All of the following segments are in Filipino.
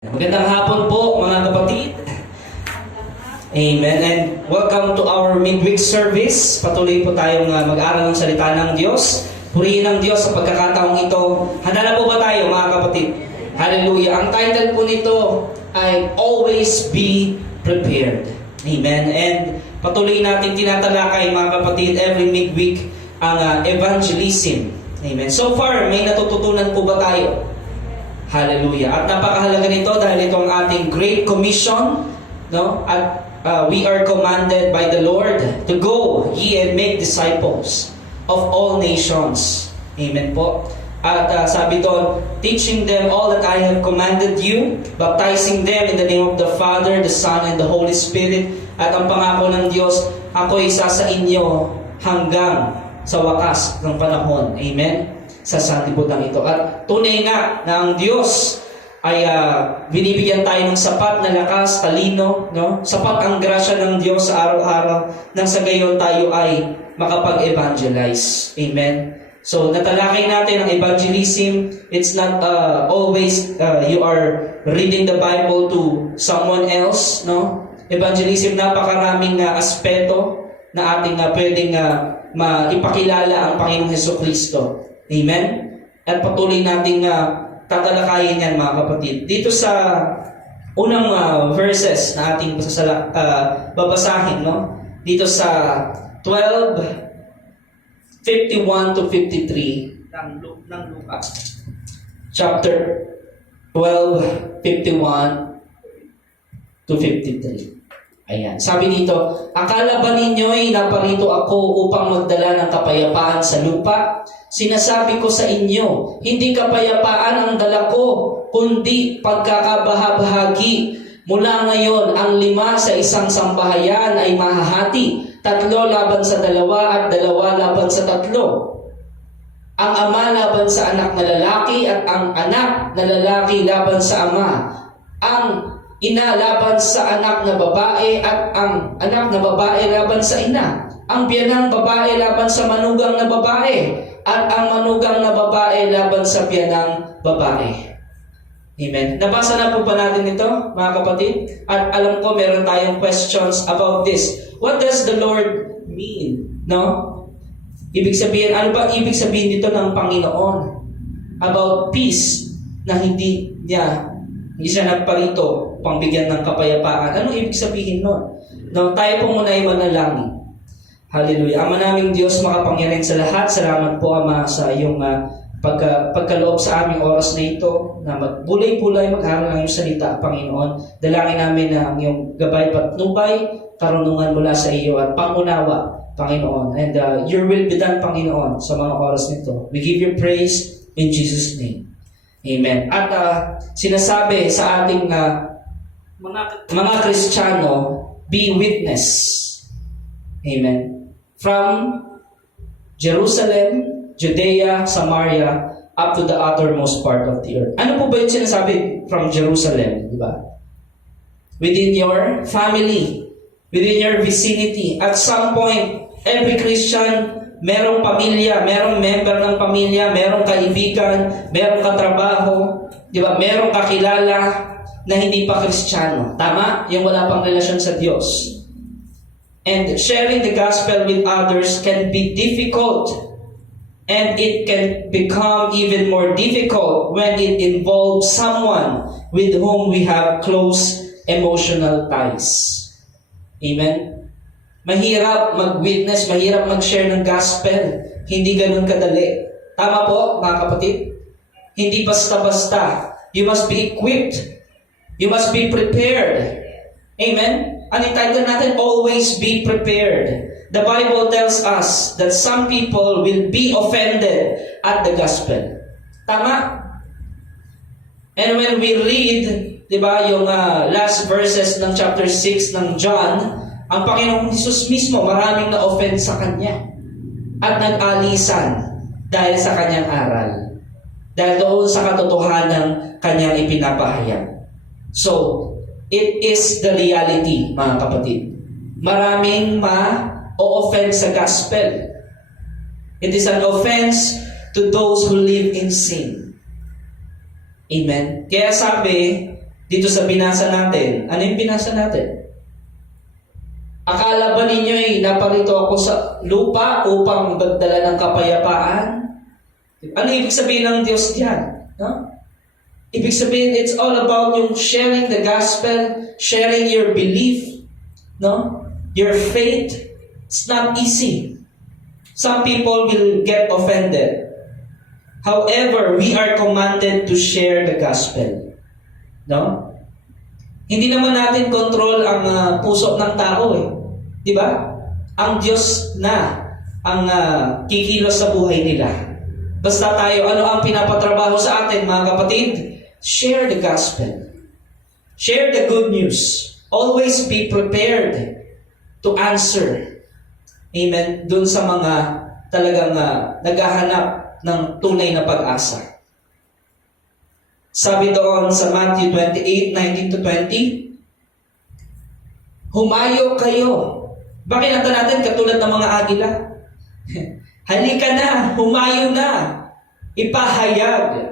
Magandang hapon po mga kapatid. Amen. And welcome to our midweek service. Patuloy po tayong mag-aral ng salita ng Diyos. Purihin ang Diyos sa pagkakataong ito. Handa na po ba tayo mga kapatid? Hallelujah. Ang title po nito ay Always Be Prepared. Amen. And patuloy natin tinatalakay mga kapatid every midweek ang evangelism. Amen. So far, may natututunan po ba tayo? Hallelujah. At napakahalaga nito dahil ito ang ating Great Commission, no? At we are commanded by the Lord to go ye and make disciples of all nations. Amen po. At sabi doon, teaching them all that I have commanded you, baptizing them in the name of the Father, the Son, and the Holy Spirit. At ang pangako ng Diyos, ako isa sa inyo hanggang sa wakas ng panahon. Amen. Sa sanlibutan ito. At tunay nga na ang Diyos ay binibigyan tayo ng sapat na lakas, talino, no? Sapat ang grasya ng Diyos sa araw-araw nang sa gayon tayo ay makapag-evangelize. Amen. So, natalakay natin ang evangelism. It's not always you are reading the Bible to someone else, no? Evangelism, napakaraming aspeto na ating pwedeng maipakilala ang Panginoong Hesukristo. Amen? At patuloy nating tatalakayin yan mga kapatid. Dito sa unang verses na ating babasahin, no? Dito sa 12:51 to 53 ng Lucas. Chapter 12:51 to 53. Ayan. Sabi dito, akala ba ninyo'y naparito ako upang magdala ng kapayapaan sa lupa? Sinasabi ko sa inyo, hindi kapayapaan ang dala ko, kundi pagkakabahabahagi. Mula ngayon, ang 5 sa isang sambahayan ay mahahati, 3 laban sa 2 at 2 laban sa 3. Ang ama laban sa anak na lalaki at ang anak na lalaki laban sa ama. Ang ina laban sa anak na babae at ang anak na babae laban sa ina. Ang biyanang babae laban sa manugang na babae at ang manugang na babae laban sa biyanang babae. Amen. Nabasa na po ba natin ito, mga kapatid? At alam ko meron tayong questions about this. What does the Lord mean? No? Ibig sabihin, ano ba ibig sabihin dito ng Panginoon? About peace na hindi siya nagparito pangbigyan ng kapayapaan. Anong ibig sabihin nun? No, tayo po muna ay manalangin. Hallelujah. Ama naming Diyos, makapangyarihan sa lahat. Salamat po, Ama, sa iyong pagkaloob sa aming oras na ito, na magbulay-bulay, magharal ng iyong salita, Panginoon. Dalangin namin na ang iyong gabay patnubay, karunungan mula sa iyo at pangunawa, Panginoon. And your will be done, Panginoon, sa mga oras nito. We give you praise in Jesus' name. Amen. At sinasabi sa ating mga Kristiyano, be witness. Amen. From Jerusalem, Judea, Samaria, up to the uttermost part of the earth. Ano po ba yung sinasabi from Jerusalem? Di ba? Within your family, within your vicinity. At some point, every Christian, merong pamilya, merong member ng pamilya, merong kaibigan, merong katrabaho, di ba? Merong kakilala na hindi pa Kristiyano. Tama? Yung wala pang relasyon sa Diyos. And sharing the gospel with others can be difficult. And it can become even more difficult when it involves someone with whom we have close emotional ties. Amen? Mahirap mag-witness, mahirap mag-share ng gospel. Hindi ganun kadali. Tama po, mga kapatid? Hindi basta-basta. You must be equipped. You must be prepared. Amen? Ang title natin, always be prepared. The Bible tells us that some people will be offended at the gospel. Tama? And when we read, di ba, yung last verses ng chapter 6 ng John, ang Panginoong Hesus mismo, maraming na-offend sa Kanya. At nag-alisan dahil sa Kanyang aral. Dahil doon sa katotohanan Kanyang ipinapahayag. So, it is the reality, mga kapatid. Maraming ma-offend sa gospel. It is an offense to those who live in sin. Amen? Kaya sabi, Dito sa binasa natin, ano yung binasa natin? Akala ba ninyo'y naparito ako sa lupa upang magdala ng kapayapaan? Ano ibig sabihin ng Diyos diyan? No? Ibig sabihin, it's all about yung sharing the gospel, sharing your belief, no? Your faith. It's not easy. Some people will get offended. However, we are commanded to share the gospel. No? Hindi naman natin control ang puso ng tao eh. Di ba? Ang Diyos na ang kikilos sa buhay nila. Basta tayo, ano ang pinapatrabaho sa atin, mga kapatid? Share the gospel. Share the good news. Always be prepared to answer. Amen? Doon sa mga talagang naghahanap ng tunay na pag-asa. Sabi doon sa Matthew 28:19-20, humayo kayo. Bakit nata natin katulad ng mga agila? Halika na, humayo na, ipahayag.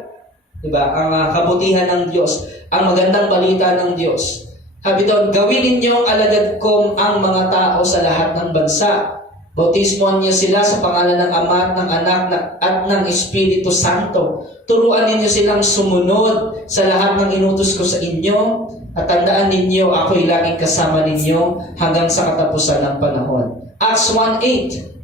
Diba? Ang kabutihan ng Diyos, ang magandang balita ng Diyos. Sabi doon, gawin ninyong alagad ko ang mga tao sa lahat ng bansa. Bautismohan niyo sila sa pangalan ng Ama at ng Anak at ng Espiritu Santo. Turuan ninyo silang sumunod sa lahat ng inutos ko sa inyo. At tandaan ninyo, ako'y laging kasama ninyo hanggang sa katapusan ng panahon. Acts 1:8.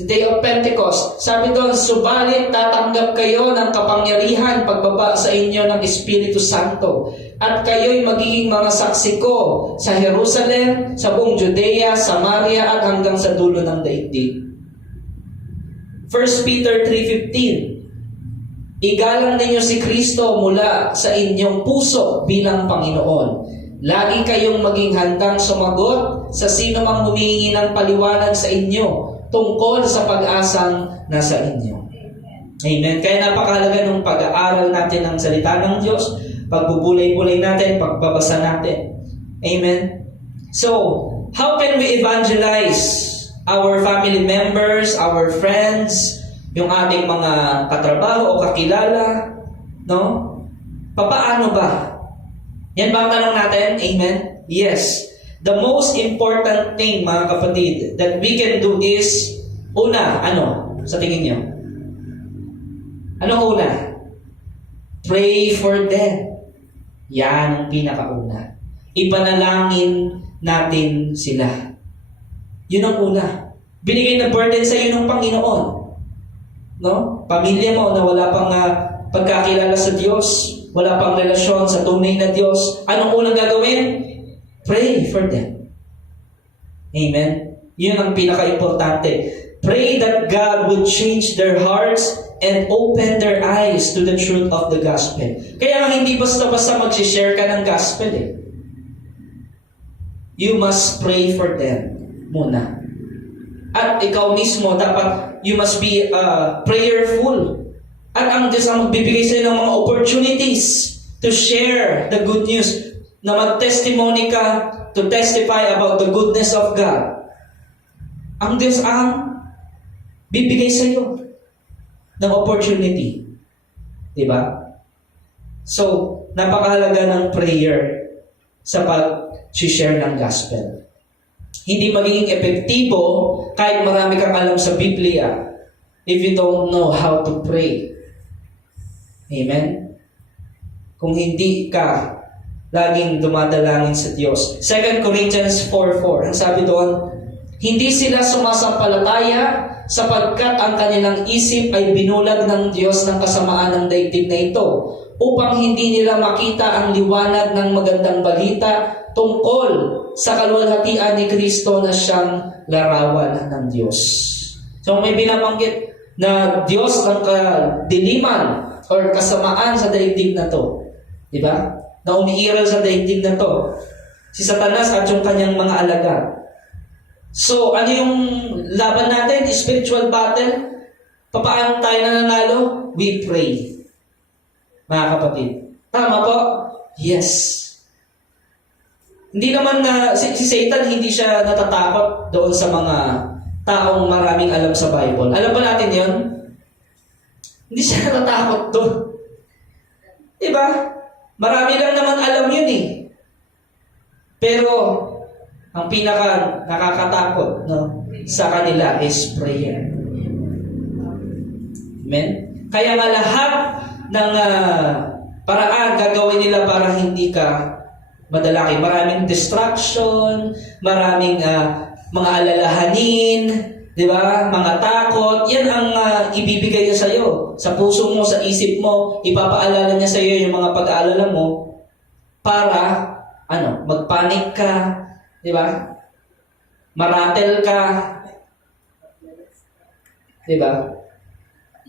The day of Pentecost. Sabi doon, subalit tatanggap kayo ng kapangyarihan pagbaba sa inyo ng Espiritu Santo. At kayo'y magiging mga saksi ko sa Jerusalem, sa buong Judea, Samaria, at hanggang sa dulo ng daigdig. 1 Peter 3:15. Igalang ninyo si Kristo mula sa inyong puso bilang Panginoon. Lagi kayong maging handang sumagot sa sino mang humihingi ng paliwanag sa inyo tungkol sa pag-asang nasa inyo. Amen. Kaya napakahalaga ng pag-aaral natin ng salita ng Diyos, pagbubulay-bulay natin, pagbabasa natin. Amen. So, how can we evangelize our family members, our friends, yung ating mga katrabaho o kakilala? No? Papaano ba? Yan ba ang tanong natin? Amen? Yes. The most important thing, mga kapatid, that we can do is, una, ano? Sa tingin nyo? Ano una? Pray for them. Yan ang pinakauna. Ipanalangin natin sila. Yun ang una. Binigay na burden sa iyo ng Panginoon. No? Pamilya mo na wala pang pagkakilala sa Diyos, wala pang relasyon sa tunay na Diyos, anong unang gagawin? Pray for them. Amen? Yun ang pinaka-importante. Pray that God would change their hearts and open their eyes to the truth of the gospel. Kaya hindi basta-basta mag-share ka ng gospel eh. You must pray for them muna. At ikaw mismo, dapat, you must be prayerful. At ang Diyos ang magbibigay sa iyo ng mga opportunities to share the good news, na mag-testimony ka, to testify about the goodness of God. Ang Diyos ang bibigay sa iyo ng opportunity. Diba? So, napakahalaga ng prayer sa pag-share ng gospel. Hindi magiging epektibo kahit marami kang alam sa Biblia if you don't know how to pray. Amen? Kung hindi ka laging dumadalangin sa Diyos. 2 Corinthians 4:4. Ang sabi doon, hindi sila sumasampalataya sapagkat ang kanilang isip ay binulag ng Diyos ng kasamaan ng daigdig na ito upang hindi nila makita ang liwanag ng magandang balita tungkol sa kaluwalhatian ni Kristo na siyang larawan ng Diyos. So may binabanggit na Diyos ng kadiliman or kasamaan sa daigdig na to. Diba? Na umiiral sa daigdig na to. Si Satanas at yung kanyang mga alagad. So, ano yung laban natin? Spiritual battle. Paano tayo nananalo? We pray. Mga kapatid. Tama po? Yes. Hindi naman na si Satan hindi siya natatakot doon sa mga taong maraming alam sa Bible. Alam ba natin yon? Hindi siya natatakot doon. Diba? Marami lang naman alam yun eh. Pero, ang pinaka nakakatakot sa kanila is prayer. Amen? Kaya nga lahat ng paraan gagawin nila para hindi ka madalaki. Maraming distraction, maraming mga alalahanin, di ba? Mga takot. Yan ang ibibigay niya sa'yo. Sa puso mo, sa isip mo, ipapaalala niya sa'yo yung mga pag-aalala mo para, magpanik ka, di ba? Maratel ka, di ba?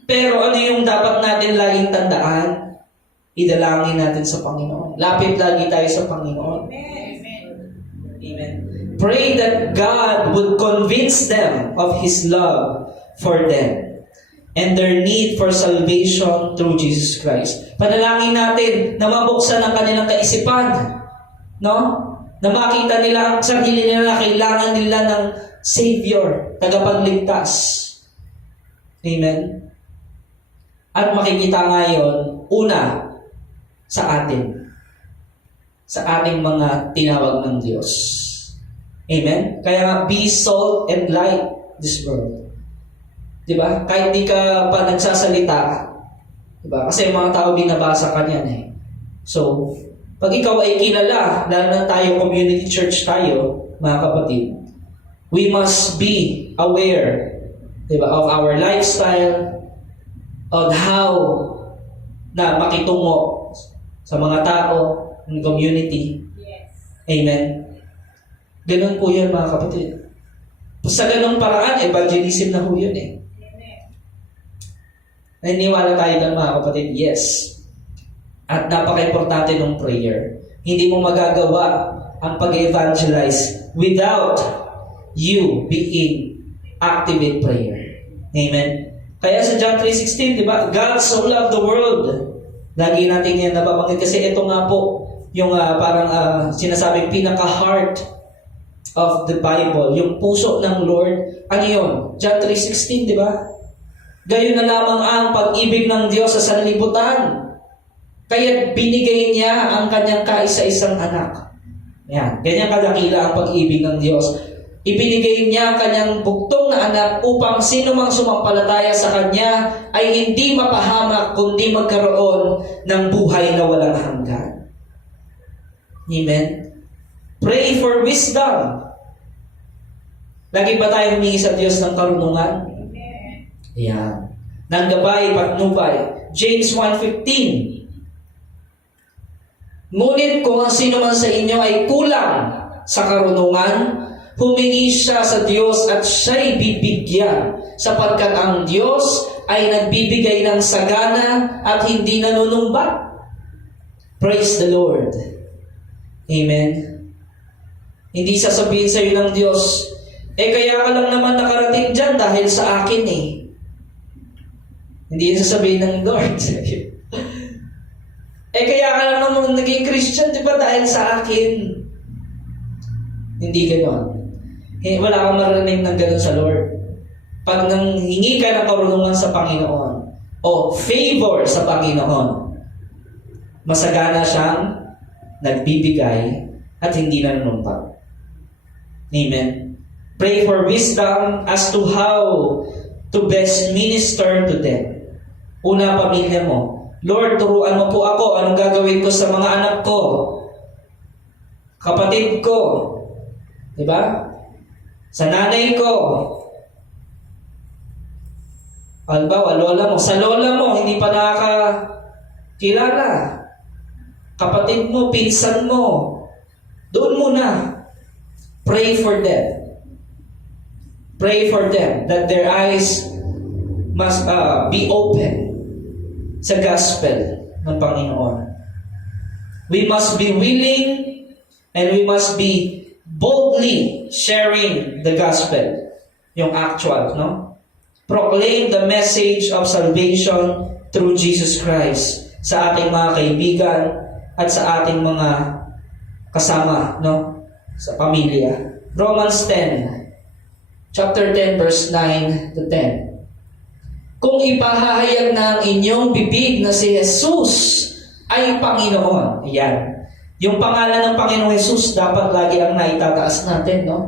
Pero ano yung dapat natin laging tandaan? Idalangin natin sa Panginoon. Lapit lagi tayo sa Panginoon. Amen. Pray that God would convince them of His love for them and their need for salvation through Jesus Christ. Panalangin natin na mabuksan ang kanilang kaisipan, no? Na makita nila ang sarili nila na kailangan nila ng Savior, tagapagligtas. Amen. At makikita ngayon, una, sa ating mga tinawag ng Diyos. Amen? Kaya nga, be salt and light this world. Diba? Kahit di ka pa nagsasalita, diba? Kasi mga tao binabasa ka niyan eh. So, pag ikaw ay kilala, lalo na tayo, community church tayo, mga kapatid, we must be aware, diba, of our lifestyle, on how na makitungo sa mga tao ng community. Yes. Amen. Ganun po yun, mga kapatid. Sa ganung paraan, evangelism na po yun eh. Naniniwala tayo doon, mga kapatid? Yes. At napaka-importante ng prayer. Hindi mo magagawa ang pag-evangelize without you being active in prayer. Amen. Kaya sa John 3:16, di ba? God so loved the world. Lagi natin yan nababanggit kasi ito nga po yung sinasabing pinaka-heart of the Bible, yung puso ng Lord. Ano yun? John 3:16, di ba? Gayon na lamang ang pag-ibig ng Diyos sa sanlibutan. Kaya binigay niya ang kanyang kaisa-isang anak. Yan. Ganyan kadakila ang pag-ibig ng Diyos. Ibinigay niya ang kanyang bugtong na anak upang sino mang sumampalataya sa kanya ay hindi mapahamak kundi magkaroon ng buhay na walang hanggan. Amen? Pray for wisdom. Lagi ba tayo humingi sa Diyos ng karunungan? Ayan. Nang gabay, patnubay. James 1:15. Ngunit kung ang sino man sa inyo ay kulang sa karunungan, humingi siya sa Diyos at siya'y bibigyan, sapagkat ang Diyos ay nagbibigay ng sagana at hindi nanunumbat. Praise the Lord. Amen. Hindi sasabihin sa iyo ng Diyos, kaya ka lang naman nakarating dyan dahil sa akin eh. Hindi sasabihin ng Lord. Kaya ka lang naman naging Christian, di ba, dahil sa akin. Hindi ganon. Wala kang marinig ng ganon sa Lord. Pag nanghingi ka ng karunungan sa Panginoon, o favor sa Panginoon, masagana siyang nagbibigay at hindi nanunumpa. Amen. Pray for wisdom as to how to best minister to them. Una, pamilya mo. Lord, turuan mo po ako anong gagawin ko sa mga anak ko, kapatid ko, diba? Sa nanay ko. Halimbawa, lola mo. Sa lola mo, hindi pa nakakilala. Kapatid mo, pinsan mo. Doon muna. Pray for them. Pray for them that their eyes must be open sa gospel ng Panginoon. We must be willing and we must be boldly sharing the gospel. Yung actual, no? Proclaim the message of salvation through Jesus Christ sa ating mga kaibigan at sa ating mga kasama, no? Sa pamilya. Romans 10, chapter 10, verse 9 to 10. Kung ipahahayag na ang inyong bibig na si Jesus ay Panginoon. Ayan. Yung pangalan ng Panginoong Jesus dapat lagi ang naitataas natin, no?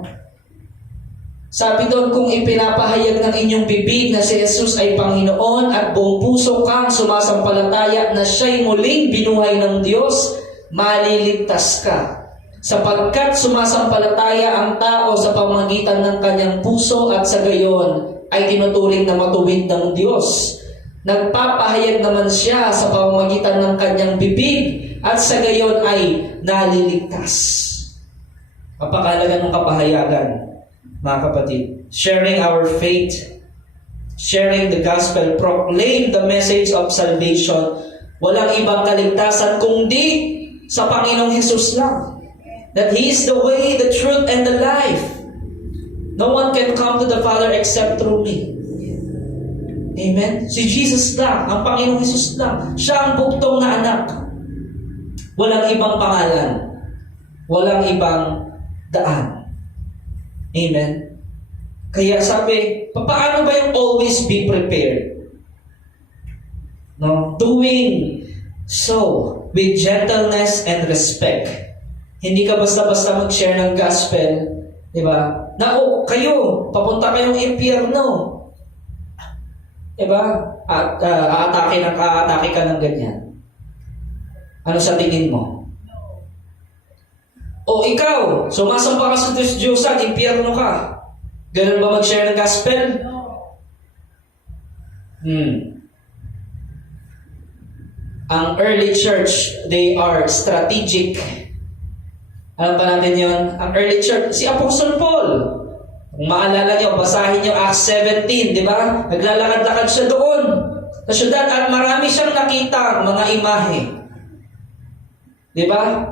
Sabi doon, kung ipinapahayag ng inyong bibig na si Jesus ay Panginoon at buong puso kang sumasampalataya na siya'y muling binuhay ng Diyos, maliligtas ka. Sapagkat sumasampalataya ang tao sa pamamagitan ng kanyang puso at sa gayon ay tinuturing na matuwid ng Diyos. Nagpapahayag naman siya sa pamamagitan ng kanyang bibig at sa gayon ay naliligtas. Napakahalaga ng kapahayagan, mga kapatid. Sharing our faith, sharing the gospel, proclaim the message of salvation. Walang ibang kaligtasan kundi sa Panginoong Jesus lang. That He is the way, the truth, and the life. No one can come to the Father except through me. Amen? Si Jesus lang, ang Panginoong Jesus lang. Siya ang buktong na anak. Walang ibang pangalan. Walang ibang daan. Amen? Kaya sabi, paano ba yung always be prepared? No? Doing so with gentleness and respect. Hindi ka basta-basta mag-share ng gospel, di ba? Na, kayo, papunta kayong impyerno. Di ba? At aatake ka ng ganyan. Ano sa tingin mo? O ikaw, sumasampa ka sa Diyos-Diyosan, impyerno ka. Ganun ba mag-share ng gospel? Ang early church, they are strategic. Alam pa natin yun? Ang early church, si Apostle Paul. Kung maalala nyo, basahin nyo Acts 17, di ba? Naglalakad-lakad siya doon sa syudad at marami siyang nakita mga imahe. Di ba?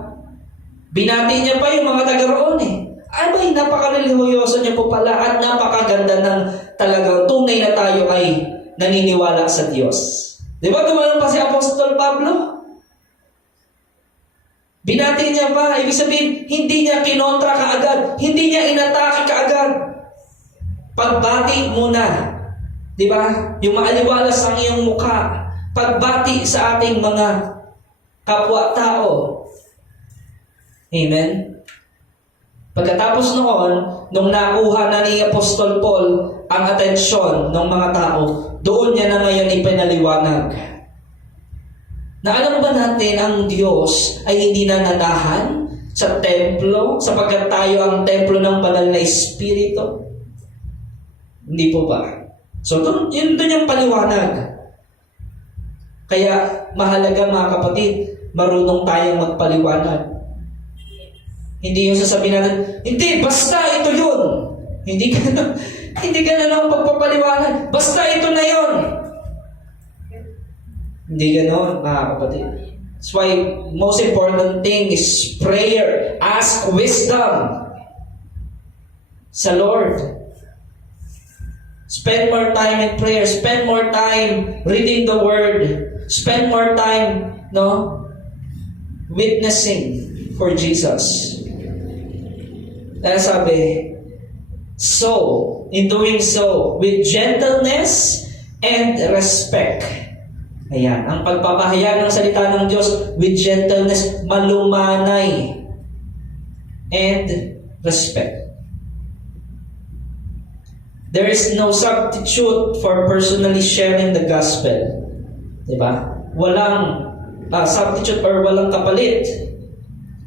Binati niya pa yung mga taga roon eh. Ay, napaka-religyoso niya po pala at napakaganda ng talagang tunay na tayo ay naniniwala sa Diyos. Di ba? Gumanon pa si Apostol Pablo? Binati niya pa, ibig sabihin, hindi niya kinontra kaagad, hindi niya inatake kaagad. Pagbati muna, di ba? Yung maaliwalas ang iyong mukha, pagbati sa ating mga kapwa-tao. Amen? Pagkatapos noon, nung nakuha na ni Apostol Paul ang atensyon ng mga tao, doon niya na ngayon ipinaliwanag na alam ba natin ang Diyos ay hindi nananahan sa templo sapagkat tayo ang templo ng banal na Espiritu? Hindi po ba? So, yun yung paliwanag. Kaya, mahalaga mga kapatid, marunong tayong magpaliwanag. Hindi yung sasabihin natin, hindi, basta ito yun. Hindi ka na lang pagpapaliwanag. Basta ito na yun. Hindi ganoon, mga kapatid. That's why most important thing is prayer. Ask wisdom sa Lord. Spend more time in prayer. Spend more time reading the Word. Spend more time, witnessing for Jesus. Dahil sabi, so, in doing so, with gentleness and respect. Ayan, ang pagpapahayag ng salita ng Diyos with gentleness, malumanay, and respect. There is no substitute for personally sharing the gospel. Diba? Walang substitute or walang kapalit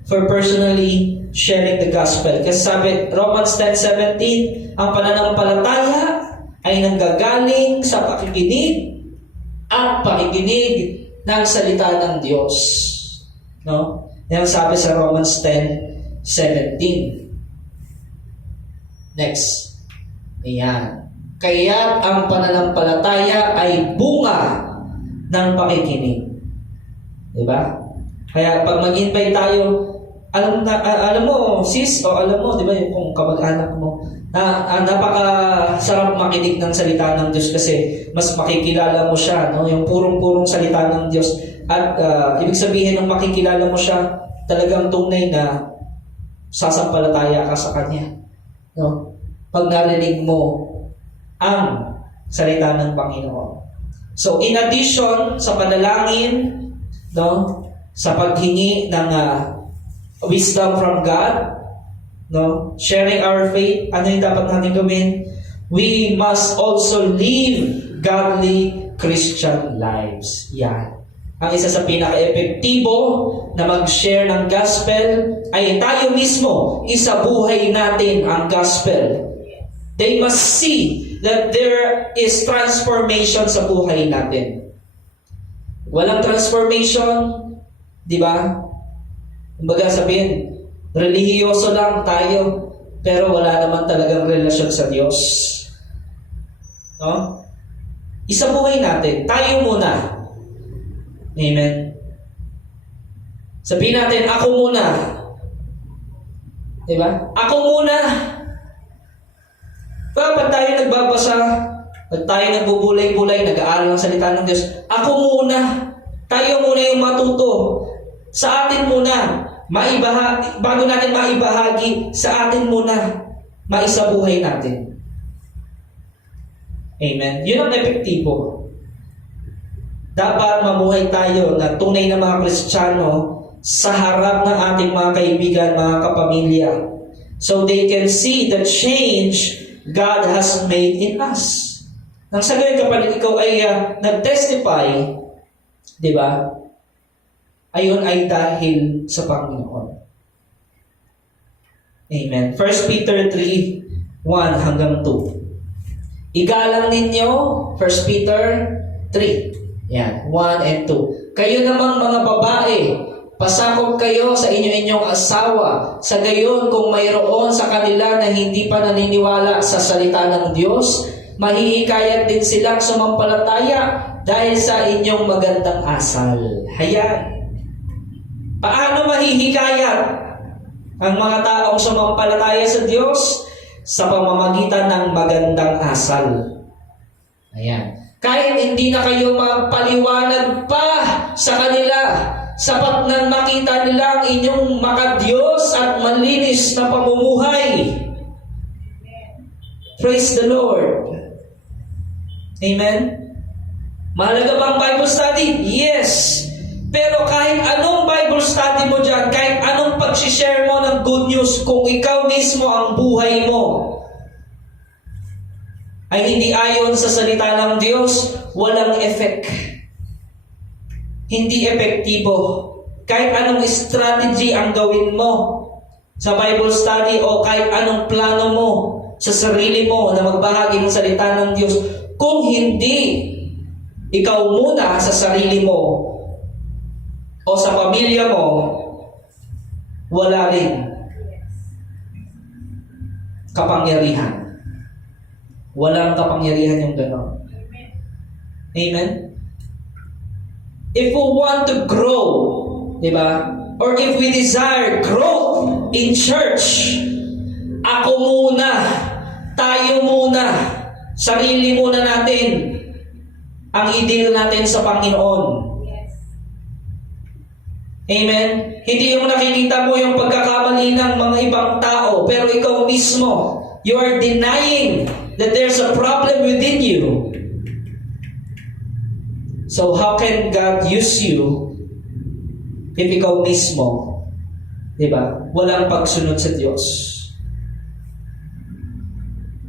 for personally sharing the gospel. Kasi sabi, Romans 10:17, ang pananampalataya ay nanggagaling sa pakikinig at pakikinig ng salita ng Diyos. No? Yan sabi sa Romans 10:17. Next. Ayan. Kaya't ang pananampalataya ay bunga ng pakikinig. Diba? Kaya pag mag-invite tayo, alam mo, sis, o alam mo, di ba, yung kung kamag-anak mo, napakasarap makinig ng salita ng Diyos kasi mas makikilala mo siya, no? Yung purong-purong salita ng Diyos. At ibig sabihin ng makikilala mo siya, talagang tunay na sasampalataya ka sa Kanya. No? Pag narinig mo ang salita ng Panginoon. So, in addition sa panalangin, no? sa paghingi ng wisdom from God, no? Sharing our faith, ano yung dapat natin gawin? We must also live godly Christian lives. Yan. Ang isa sa pinaka-epektibo na mag-share ng gospel ay tayo mismo, isabuhay natin ang gospel. They must see that there is transformation sa buhay natin. Walang transformation, di ba? Kumbaga sabihin, relihiyoso lang tayo, pero wala naman talagang relasyon sa Diyos. No? Isabuhay natin. Tayo muna. Amen. Sabihin natin, ako muna. Diba? Ako muna. Pag tayo nagbabasa, pag tayo nagbubulay-bulay, nag-aaral ng salita ng Diyos, ako muna. Tayo muna yung matuto. Sa atin muna. Bago natin maibahagi, sa atin muna. Maisabuhay natin. Amen. Yun ang epektibo. Dapat mamuhay tayo na tunay na mga Kristiyano sa harap ng ating mga kaibigan, mga kapamilya. So they can see the change God has made in us. Nang sa gayon, kapag ikaw ay nag-testify, di ba? Ayun ay dahil sa Panginoon. Amen. 1 Peter 3, 1 hanggang 2. Igalang ninyo, 1 Peter 3. Yan, 1 and 2. Kayo namang mga babae, pasakop kayo sa inyo-inyong asawa. Sa gayon, kung mayroon sa kanila na hindi pa naniniwala sa salita ng Diyos, mahihikayat din silang sumampalataya dahil sa inyong magandang asal. Hayan. Paano mahihikayat ang mga taong sumampalataya sa Diyos? Sa pamamagitan ng magandang asal. Ayan. Kahit hindi na kayo magpaliwanag pa sa kanila, sapat na makita nila ang inyong makadiyos at malinis na pamumuhay. Praise the Lord. Amen? Mahalaga ba ang Bible study? Yes. Pero kahit anong Bible study mo dyan, kahit anong pag-share mo ng good news, kung ikaw mismo ang buhay mo ay hindi ayon sa salita ng Diyos, walang effect. Hindi epektibo. Kahit anong strategy ang gawin mo sa Bible study o kahit anong plano mo sa sarili mo na magbahagi ng salita ng Diyos, kung hindi ikaw muna sa sarili mo o sa pamilya mo, wala rin kapangyarihan. Walang kapangyarihan yung gano'n. Amen? If we want to grow, di ba? Or if we desire growth in church, ako muna, tayo muna, sarili muna natin ang i-deal natin sa Panginoon. Amen? Hindi yung nakikita mo yung pagkakamali ng mga ibang tao, pero ikaw mismo, you are denying that there's a problem within you. So how can God use you if ikaw mismo, di ba, walang pagsunod sa Diyos?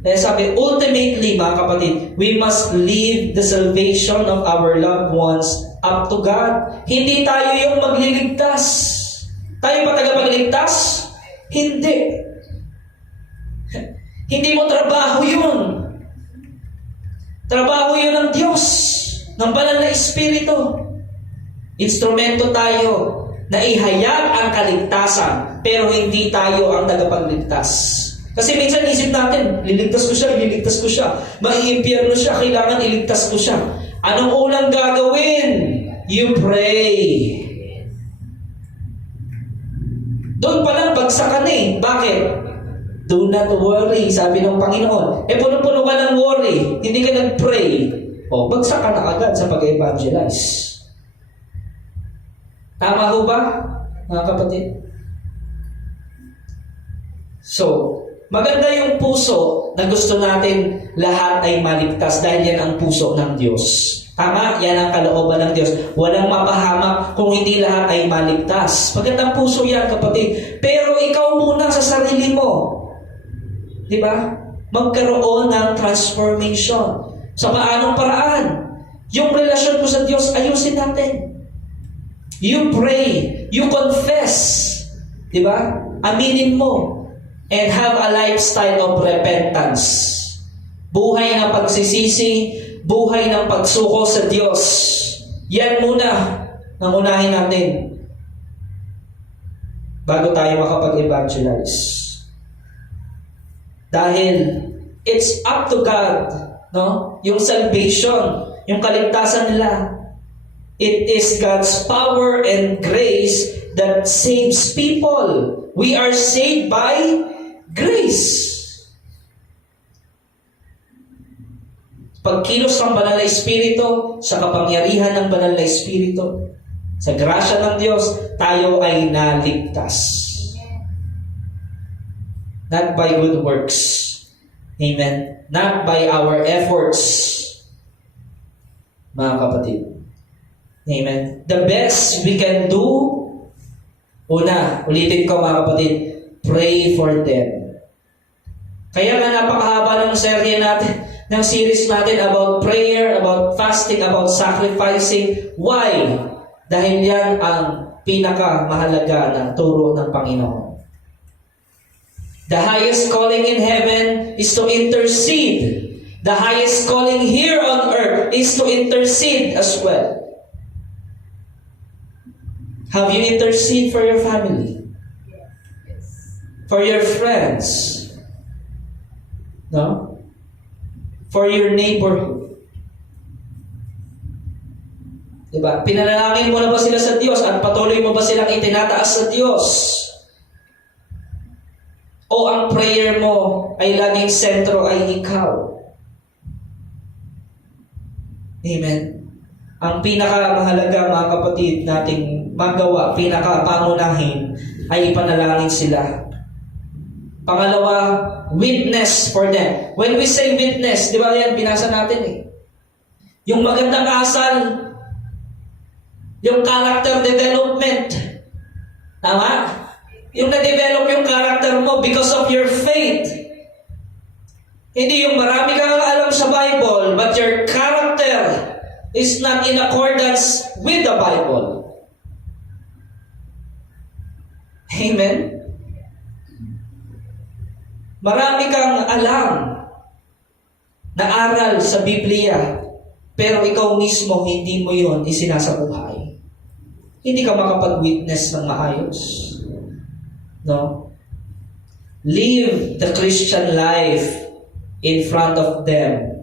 Kaya sabi, ultimately, mga kapatid, we must leave the salvation of our loved ones up to God. Hindi tayo yung magliligtas. Tayo ba tagapagligtas? Hindi. Hindi mo trabaho yun. Trabaho yun ng Diyos, ng banal na Espiritu. Instrumento tayo na ihayag ang kaligtasan, pero hindi tayo ang tagapagligtas. Kasi minsan isip natin, liligtas ko siya. Maiimpyerno siya, kailangan iligtas ko siya. Anong unang gagawin? You pray. Doon pa lang bagsakan eh. Bakit? Do not worry, sabi ng Panginoon. Puno-puno ka ng worry, hindi ka nag-pray. Bagsak ka na agad sa pag-evangelize. Tama ho ba, mga kapatid? So, Maganda yung puso na gusto natin lahat ay maligtas dahil yan ang puso ng Diyos. Tama? Yan ang kalooban ng Diyos. Walang mapahamak kung hindi lahat ay maligtas. Magandang puso yan, kapatid. Pero ikaw muna sa sarili mo. Di ba? Magkaroon ng transformation. Sa paanong paraan? Yung relasyon mo sa Diyos, ayusin natin. You pray. You confess. Di ba? Aminin mo. And have a lifestyle of repentance. Buhay ng pagsisisi, buhay ng pagsuko sa Diyos. Yan muna ang unahin natin bago tayo makapag-evangelize. Dahil it's up to God, no? Yung salvation, yung kaligtasan nila. It is God's power and grace that saves people. We are saved by grace. Pagkilos ng banal na Espiritu, sa kapangyarihan ng banal na Espiritu, sa grasya ng Diyos, tayo ay naligtas. Not by good works. Amen. Not by our efforts. Mga kapatid. Amen. The best we can do, una, ulitin ko mga kapatid, pray for them. Kaya nga napakahaba ng serye natin, ng series natin about prayer, about fasting, about sacrificing. Why? Dahil yan ang pinakamahalaga na turo ng Panginoon. The highest calling in heaven is to intercede. The highest calling here on earth is to intercede as well. Have you intercede for your family? For your friends? No? For your neighborhood? Diba? Pinanalangin mo na ba sila sa Diyos at patuloy mo ba silang itinataas sa Diyos? O ang prayer mo ay laging sentro ay ikaw? Amen? Ang pinakamahalaga mga kapatid nating magawa, pinakapangunahin ay ipanalangin sila. Pangalawa, witness for them. When we say witness, di ba yan, binasa natin eh. Yung magandang asal, yung character development. Tama? Yung na-develop yung character mo because of your faith. Hindi yung marami kang alam sa Bible, but your character is not in accordance with the Bible. Amen? Marami kang alam na aral sa Biblia, pero ikaw mismo hindi mo yun isinasabuhay. Hindi ka makapag-witness ng maayos. No? Live the Christian life in front of them.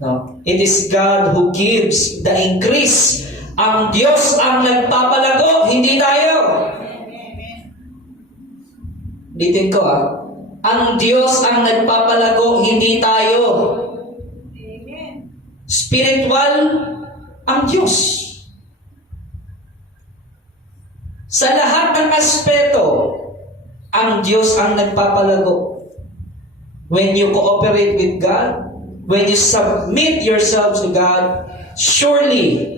No? It is God who gives the increase. Ang Diyos ang nagpapalago, hindi tayo. Ulitin ko Ang Diyos ang nagpapalago, hindi tayo. Spiritual ang Diyos. Sa lahat ng aspeto, ang Diyos ang nagpapalago. When you cooperate with God, when you submit yourselves to God, surely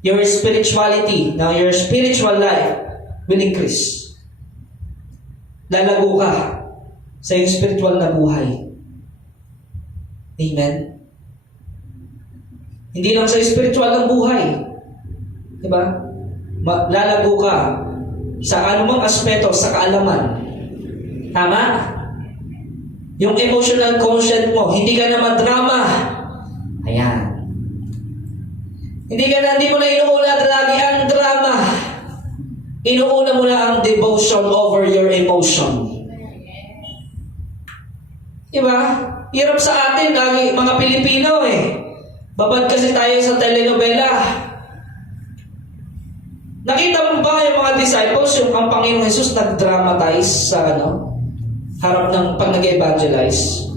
your spirituality, now your spiritual life will increase. Lalago ka sa iyong spiritual na buhay. Amen? Hindi lang sa spiritual ng buhay. Diba? Lalago ka sa anumang aspeto, sa kaalaman. Tama? Yung emotional quotient mo, hindi ka na madrama. Ayan. Hindi mo na inuuna lagi ang drama. Inuuna mo na ang devotion over your emotion. Diba? Hirap sa atin, lagi mga Pilipino Babad kasi tayo sa telenovela. Nakita mo ba yung mga disciples, yung ang Panginoong Jesus nag-dramatize sa harap ng pag nag-evangelize?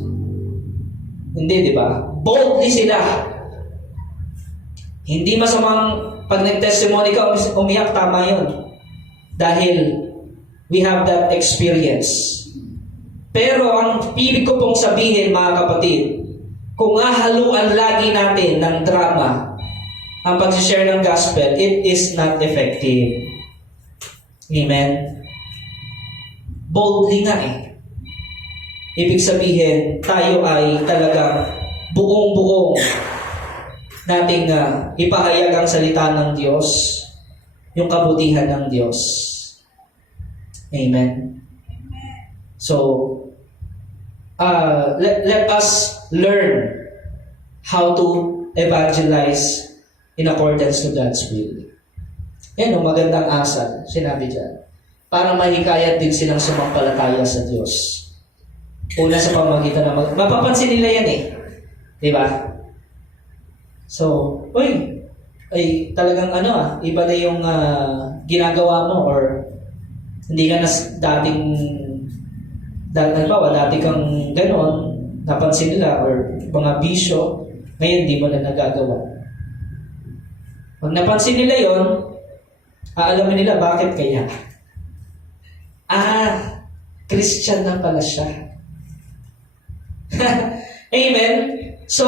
Hindi, di ba? Boldly sila. Hindi masamang pag nag-testimony ka, umiyak, tama yun. Dahil we have that experience. Pero ang ibig ko pong sabihin, mga kapatid, kung hahaluan lagi natin ng drama ang pag-share ng gospel, it is not effective. Amen? Boldly nga eh. Ibig sabihin, tayo ay talagang buong-buong nating ipahayag ang salita ng Diyos, yung kabutihan ng Diyos. Amen? So, let us learn how to evangelize in accordance to God's will. Yan o, magandang asal, sinabi dyan. Para mahikayat din silang sumampalataya sa Diyos. Una sa pamagitan na mapapansin nila yan eh. Di ba? So, ay talagang iba na yung ginagawa mo or hindi ka na dati kang ganon, napansin nila or mga bisyo, ngayon di mo na nagagawa. Pag napansin nila yon, aalamin nila bakit kaya. Christian na pala siya. Amen? So,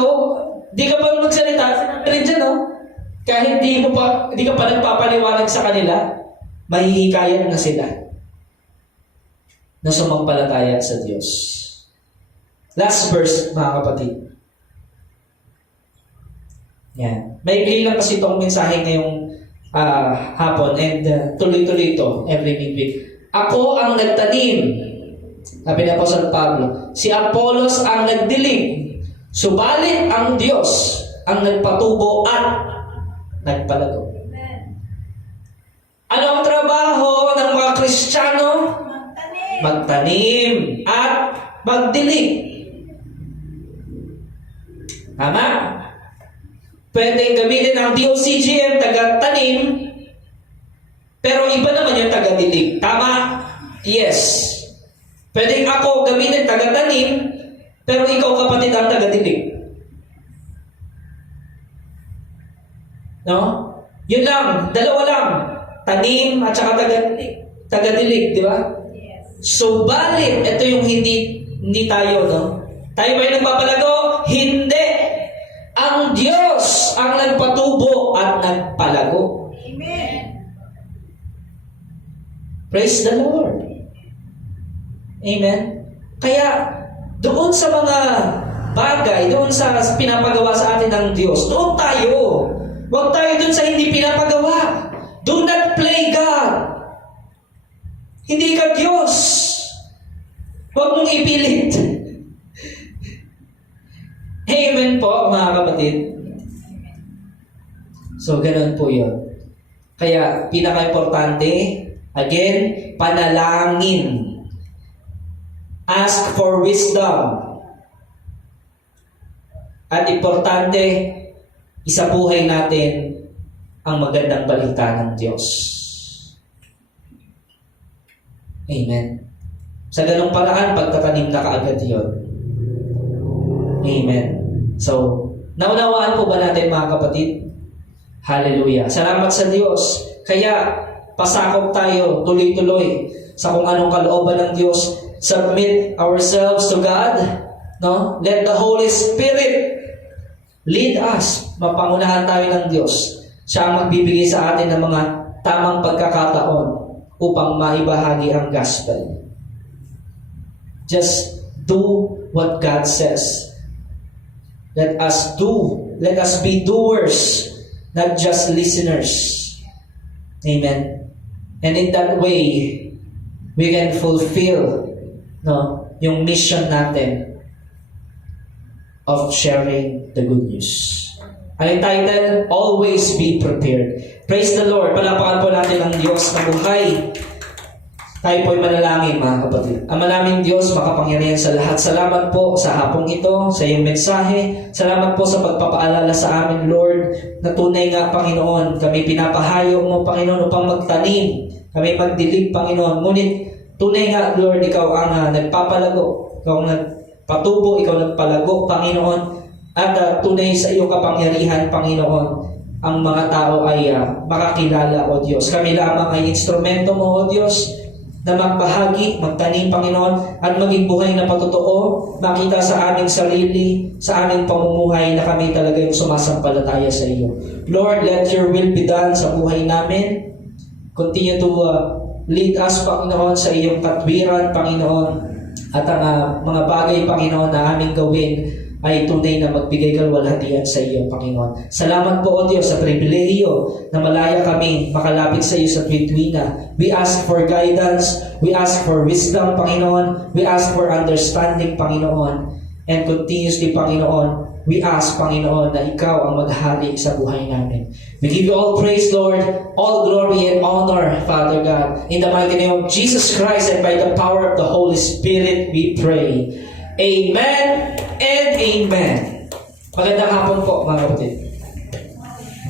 di ka pa magsalita, sinabi rin dyan, no? Kahit di ka pa nagpapaliwanag sa kanila, mahihikayat na sila na sumampalataya sa Diyos. Last verse, mga kapatid. Yan. May lang kasi itong mensahe ngayong hapon and tuloy-tuloy ito every midweek. Ako ang nagtanim, sabi ni Apostol Pablo. Si Apollos ang nagdilig. Subalit ang Diyos ang nagpatubo at nagpalago. Ano ang trabaho ng mga Kristiyano? Magtanim at magdilig. Tama? Pwedeng gamitin ang DOCGM, taga-tanim, pero iba naman yung taga-dilig. Tama? Yes. Pwedeng ako gamitin taga-tanim, pero ikaw kapatid ang taga-dilig. No? Yun lang, dalawa lang. Tanim at saka taga-dilig, di ba? Subalit, ito yung hindi tayo, no? Tayo ba yung nagpapalago? Hindi! Ang Diyos ang nagpatubo at nagpalago. Amen. Praise the Lord. Amen. Kaya, doon sa mga bagay, doon sa pinapagawa sa atin ng Diyos, doon tayo. Huwag tayo doon sa hindi pinapagawa. Do not play God. Hindi ka Diyos. Huwag mong ipilit. Amen po, mga kapatid. So, ganun po yun. Kaya, pinaka-importante, again, panalangin. Ask for wisdom. At importante, isabuhay natin ang magandang balita ng Diyos. Amen. Sa ganung paraan, pagtatanim na kaagad yun. Amen. So, naunawaan po ba natin, mga kapatid? Hallelujah. Salamat sa Diyos. Kaya, pasakop tayo tuloy-tuloy sa kung anong kalooban ng Diyos. Submit ourselves to God. No? Let the Holy Spirit lead us. Mapangunahan tayo ng Diyos. Siya ang magbibigay sa atin ng mga tamang pagkakataon upang maibahagi ang gospel. Just do what God says. Let us be doers, not just listeners. Amen. And in that way, we can fulfill yung mission natin of sharing the good news. Ang title, Always Be Prepared. Praise the Lord. Palapakan po natin ang Diyos na buhay. Tayo po'y manalangin, mga kapatid. Ang maraming Diyos, makapangyarihan sa lahat. Salamat po sa hapong ito, sa iyong mensahe. Salamat po sa pagpapaalala sa amin, Lord, na tunay nga, Panginoon, kami pinapahayo mo, Panginoon, upang magtanim. Kami magdilig, Panginoon. Ngunit, tunay nga, Lord, ikaw ang nagpapalago. Ikaw ang nagpatubo, ikaw nagpalago, Panginoon. At tunay sa iyong kapangyarihan, Panginoon, ang mga tao ay makakilala, O Diyos. Kami lamang ay instrumento mo, O Diyos. na magbahagi, magtanim, Panginoon, at maging buhay na patotoo, makita sa aming sarili, sa aming pamumuhay na kami talaga yung sumasampalataya sa iyo. Lord, let your will be done sa buhay namin. Continue to lead us, Panginoon, sa iyong katwiran, Panginoon, at ang mga bagay, Panginoon, na aming gawin ay tunay na magbigay kalwalhatian sa iyo, Panginoon. Salamat po, O Diyos, sa pribilehiyo na malaya kami makalapit sa iyo sa tuwina. We ask for guidance, we ask for wisdom, Panginoon, we ask for understanding, Panginoon, and continuously, Panginoon, we ask, Panginoon, na ikaw ang maghari sa buhay namin. We give you all praise, Lord, all glory and honor, Father God. In the mighty name of Jesus Christ and by the power of the Holy Spirit, we pray. Amen and amen. Magandang hapon po, mga kapatid.